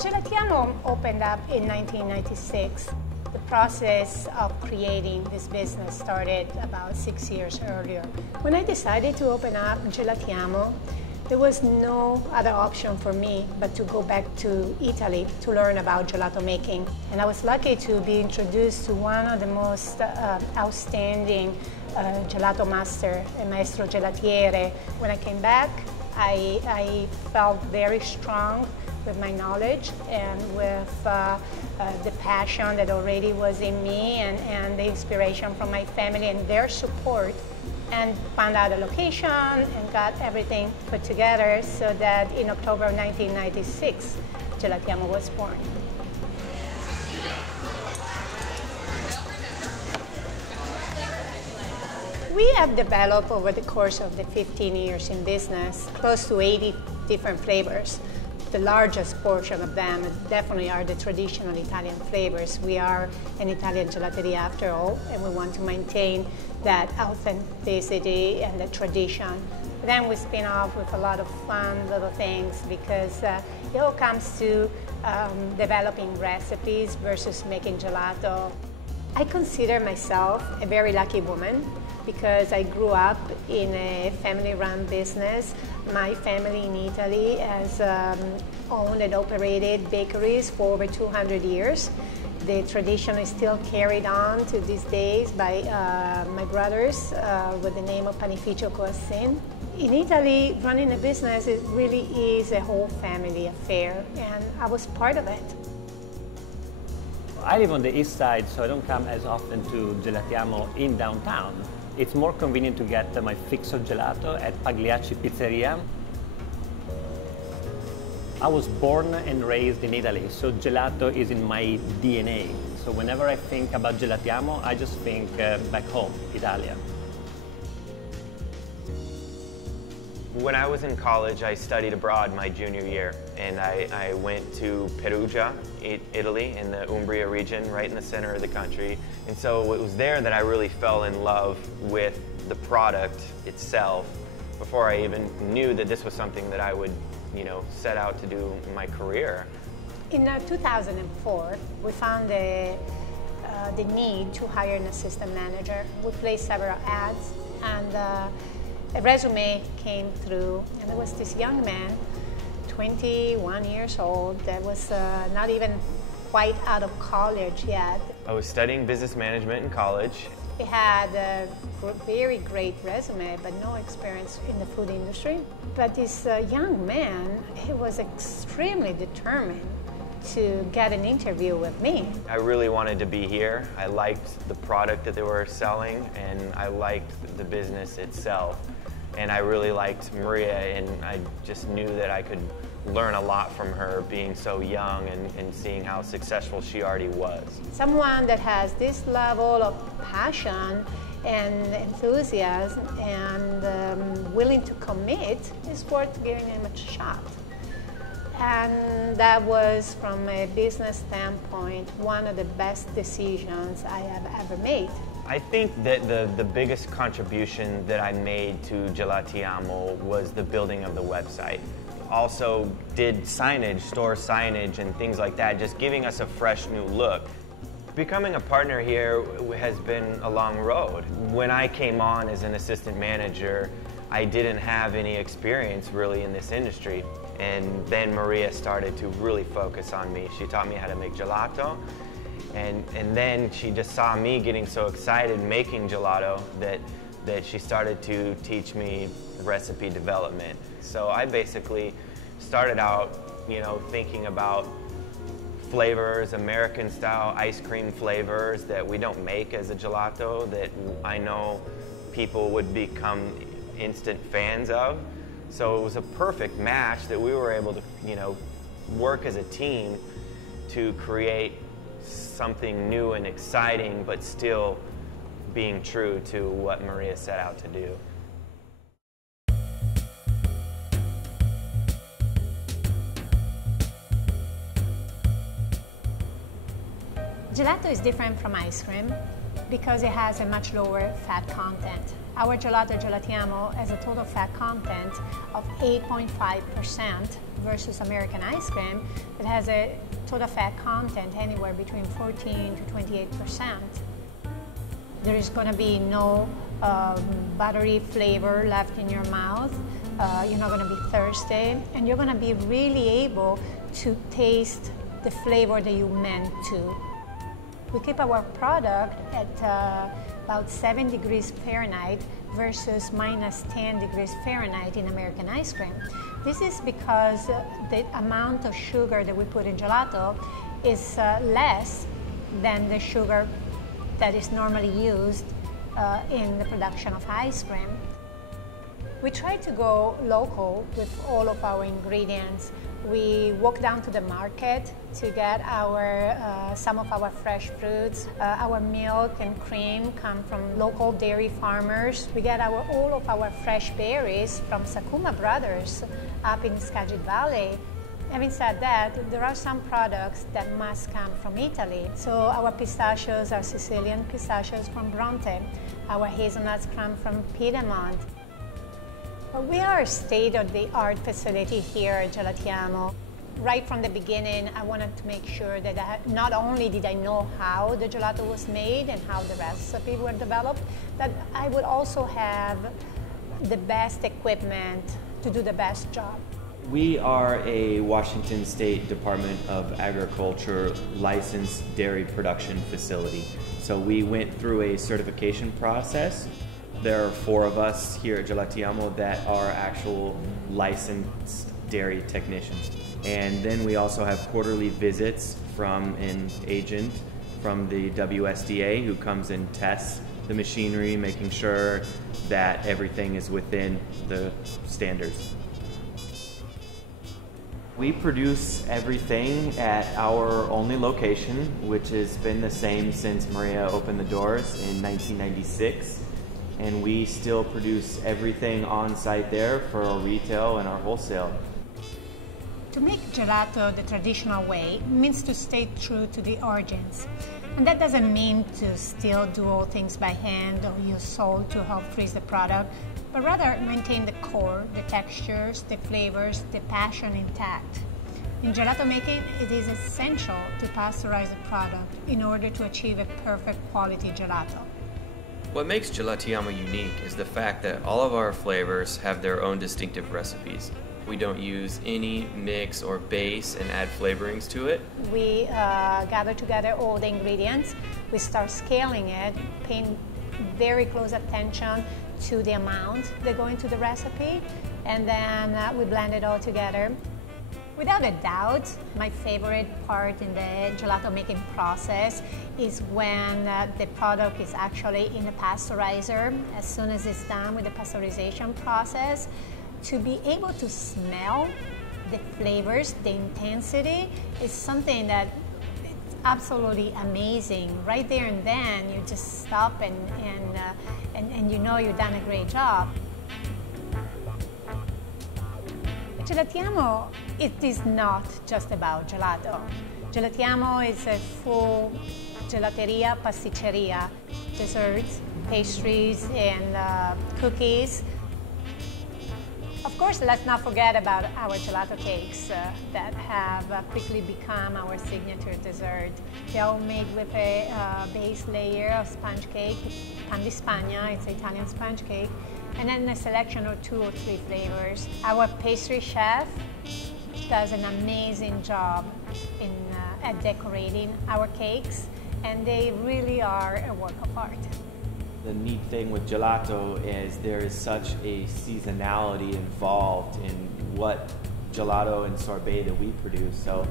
Gelatiamo opened up in 1996. The process of creating this business started about 6 years earlier. When I decided to open up Gelatiamo, there was no other option for me but to go back to Italy to learn about gelato making. And I was lucky to be introduced to one of the most outstanding gelato master, Maestro Gelatiere. When I came back, I felt very strong with my knowledge and with the passion that already was in me and the inspiration from my family and their support, and found out a location and got everything put together so that in October of 1996, Gelatiamo was born. We have developed over the course of the 15 years in business close to 80 different flavors. The largest portion of them definitely are the traditional Italian flavors. We are an Italian gelateria after all, and we want to maintain that authenticity and the tradition. Then we spin off with a lot of fun little things because it all comes to developing recipes versus making gelato. I consider myself a very lucky woman because I grew up in a family-run business. My family in Italy has owned and operated bakeries for over 200 years. The tradition is still carried on to these days by my brothers with the name of Panificio Coassin. In Italy, running a business, it really is a whole family affair, and I was part of it. I live on the east side, so I don't come as often to Gelatiamo in downtown. It's more convenient to get my fix of gelato at Pagliacci Pizzeria. I was born and raised in Italy, so gelato is in my DNA. So whenever I think about Gelatiamo, I just think back home, Italia. When I was in college, I studied abroad my junior year, and I went to Perugia, Italy, in the Umbria region, right in the center of the country. And so it was there that I really fell in love with the product itself before I even knew that this was something that I would, set out to do in my career. In 2004, we found the need to hire an assistant manager. We placed several ads, and a resume came through, and there was this young man, 21 years old, that was not even quite out of college yet. I was studying business management in college. He had a very great resume, but no experience in the food industry. But this young man, he was extremely determined to get an interview with me. I really wanted to be here. I liked the product that they were selling, and I liked the business itself. And I really liked Maria, and I just knew that I could learn a lot from her being so young and seeing how successful she already was. Someone that has this level of passion and enthusiasm and willing to commit is worth giving him a shot. And that was, from a business standpoint, one of the best decisions I have ever made. I think that the biggest contribution that I made to Gelatiamo was the building of the website. Also did signage, store signage and things like that, just giving us a fresh new look. Becoming a partner here has been a long road. When I came on as an assistant manager, I didn't have any experience really in this industry. And then Maria started to really focus on me. She taught me how to make gelato. And then she just saw me getting so excited making gelato that she started to teach me recipe development. So I basically started out, thinking about flavors, American style ice cream flavors that we don't make as a gelato, that I know people would become instant fans of. So it was a perfect match that we were able to, work as a team to create something new and exciting, but still being true to what Maria set out to do. Gelato is different from ice cream because it has a much lower fat content. Our gelato Gelatiamo has a total fat content of 8.5% versus American ice cream that has a total fat content anywhere between 14 to 28%. There is going to be no buttery flavor left in your mouth. You're not going to be thirsty, and you're going to be really able to taste the flavor that you meant to. We keep our product at about 7 degrees Fahrenheit versus minus 10 degrees Fahrenheit in American ice cream. This is because the amount of sugar that we put in gelato is less than the sugar that is normally used in the production of ice cream. We try to go local with all of our ingredients. We walk down to the market to get some of our fresh fruits. Our milk and cream come from local dairy farmers. We get all of our fresh berries from Sakuma Brothers up in Skagit Valley. Having said that, there are some products that must come from Italy. So our pistachios are Sicilian pistachios from Bronte. Our hazelnuts come from Piedmont. We are a state-of-the-art facility here at Gelatiamo. Right from the beginning, I wanted to make sure that not only did I know how the gelato was made and how the recipes were developed, that I would also have the best equipment to do the best job. We are a Washington State Department of Agriculture licensed dairy production facility. So we went through a certification process. There are 4 of us here at Gelatiamo that are actual licensed dairy technicians. And then we also have quarterly visits from an agent from the WSDA who comes and tests the machinery, making sure that everything is within the standards. We produce everything at our only location, which has been the same since Maria opened the doors in 1996. And we still produce everything on site there for our retail and our wholesale. To make gelato the traditional way means to stay true to the origins. And that doesn't mean to still do all things by hand or use salt to help freeze the product, but rather maintain the core, the textures, the flavors, the passion intact. In gelato making, it is essential to pasteurize the product in order to achieve a perfect quality gelato. What makes Gelatiamo unique is the fact that all of our flavors have their own distinctive recipes. We don't use any mix or base and add flavorings to it. We gather together all the ingredients, we start scaling it, paying very close attention to the amount that go into the recipe, and then we blend it all together. Without a doubt, my favorite part in the gelato making process is when the product is actually in the pasteurizer. As soon as it's done with the pasteurization process, to be able to smell the flavors, the intensity, is something that is absolutely amazing. Right there and then, you just stop and you know you've done a great job. Gelatiamo, it is not just about gelato. Gelatiamo is a full gelateria, pasticceria, desserts, pastries, and cookies. Of course, let's not forget about our gelato cakes that have quickly become our signature dessert. They're all made with a base layer of sponge cake, pan di Spagna, it's Italian sponge cake, and then a selection of 2 or 3 flavors. Our pastry chef does an amazing job at decorating our cakes, and they really are a work of art. The neat thing with gelato is there is such a seasonality involved in what gelato and sorbet that we produce. So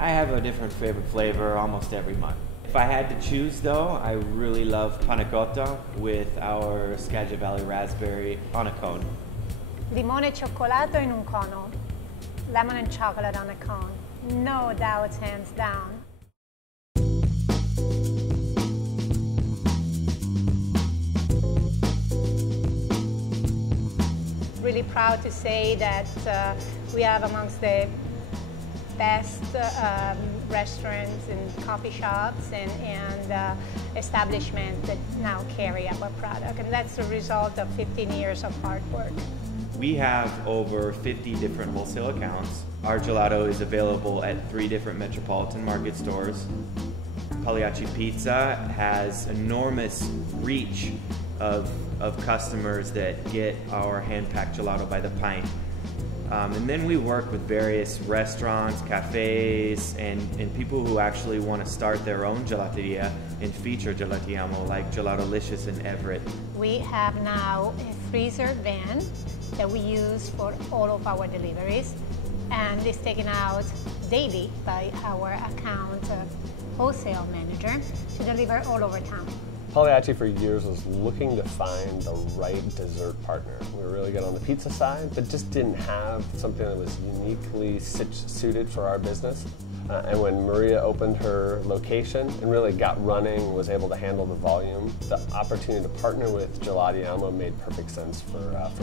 I have a different favorite flavor almost every month. If I had to choose though, I really love panna cotta with our Skagit Valley raspberry on a cone. Limone e cioccolato in un cono. Lemon and chocolate on a cone. No doubts, hands down. Really proud to say that we have amongst the best restaurants and coffee shops and establishments that now carry our product. And that's the result of 15 years of hard work. We have over 50 different wholesale accounts. Our gelato is available at 3 different Metropolitan Market stores. Pagliacci Pizza has enormous reach of customers that get our hand-packed gelato by the pint. And then we work with various restaurants, cafes, and people who actually want to start their own gelateria and feature Gelatiamo, like Gelatolicious in Everett. We have now a freezer van that we use for all of our deliveries, and it's taken out daily by our account wholesale manager to deliver all over town. Pagliacci for years was looking to find the right dessert partner. We were really good on the pizza side, but just didn't have something that was uniquely suited for our business. And when Maria opened her location and really got running, was able to handle the volume, the opportunity to partner with Gelatiamo made perfect sense for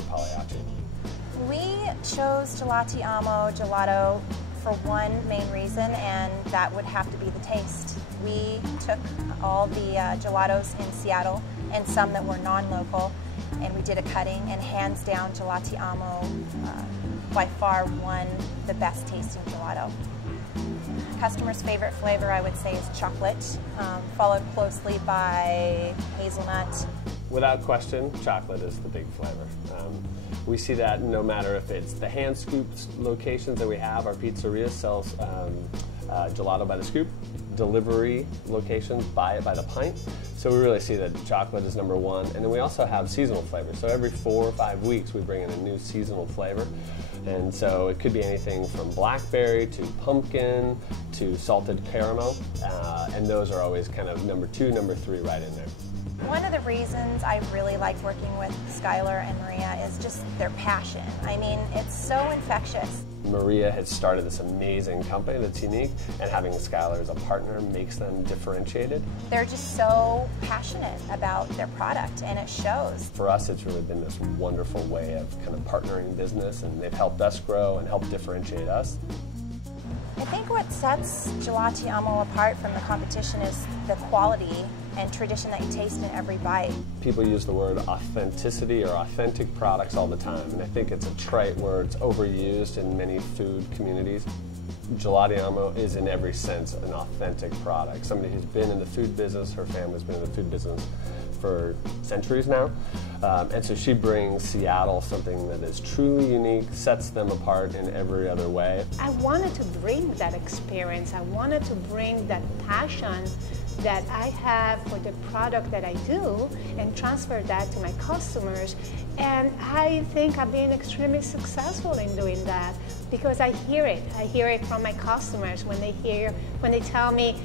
Pagliacci. We chose Gelatiamo gelato for one main reason, and that would have to be the taste. We took all the gelatos in Seattle and some that were non-local, and we did a cutting, and hands down Gelatiamo by far won the best tasting gelato. Customer's favorite flavor, I would say, is chocolate, followed closely by hazelnut. Without question, chocolate is the big flavor. We see that no matter if it's the hand-scooped locations that we have, our pizzeria sells gelato by the scoop, delivery locations buy it by the pint. So we really see that chocolate is number one. And then we also have seasonal flavors. So every 4 or 5 weeks we bring in a new seasonal flavor. And so it could be anything from blackberry to pumpkin to salted caramel. And those are always kind of number 2, number 3 right in there. One of the reasons I really like working with Skylar and Maria is just their passion. I mean, it's so infectious. Maria has started this amazing company that's unique, and having Skylar as a partner makes them differentiated. They're just so passionate about their product, and it shows. For us, it's really been this wonderful way of kind of partnering business, and they've helped us grow and helped differentiate us. I think what sets Gelatiamo apart from the competition is the quality and tradition that you taste in every bite. People use the word authenticity or authentic products all the time, and I think it's a trite word. It's overused in many food communities. Gelatiamo is in every sense an authentic product. Somebody who's been in the food business, her family's been in the food business for centuries now, and so she brings Seattle something that is truly unique, sets them apart in every other way. I wanted to bring that experience. I wanted to bring that passion that I have for the product that I do and transfer that to my customers. And I think I've been extremely successful in doing that because I hear it. I hear it from my customers when they tell me,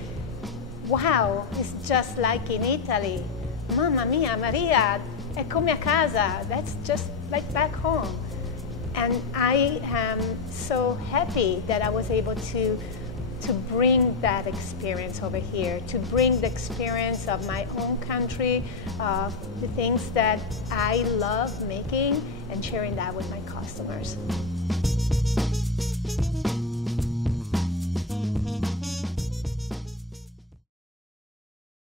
wow, it's just like in Italy. Mamma mia, Maria, è come a casa. That's just like back home. And I am so happy that I was able to bring that experience over here, to bring the experience of my own country, the things that I love making, and sharing that with my customers.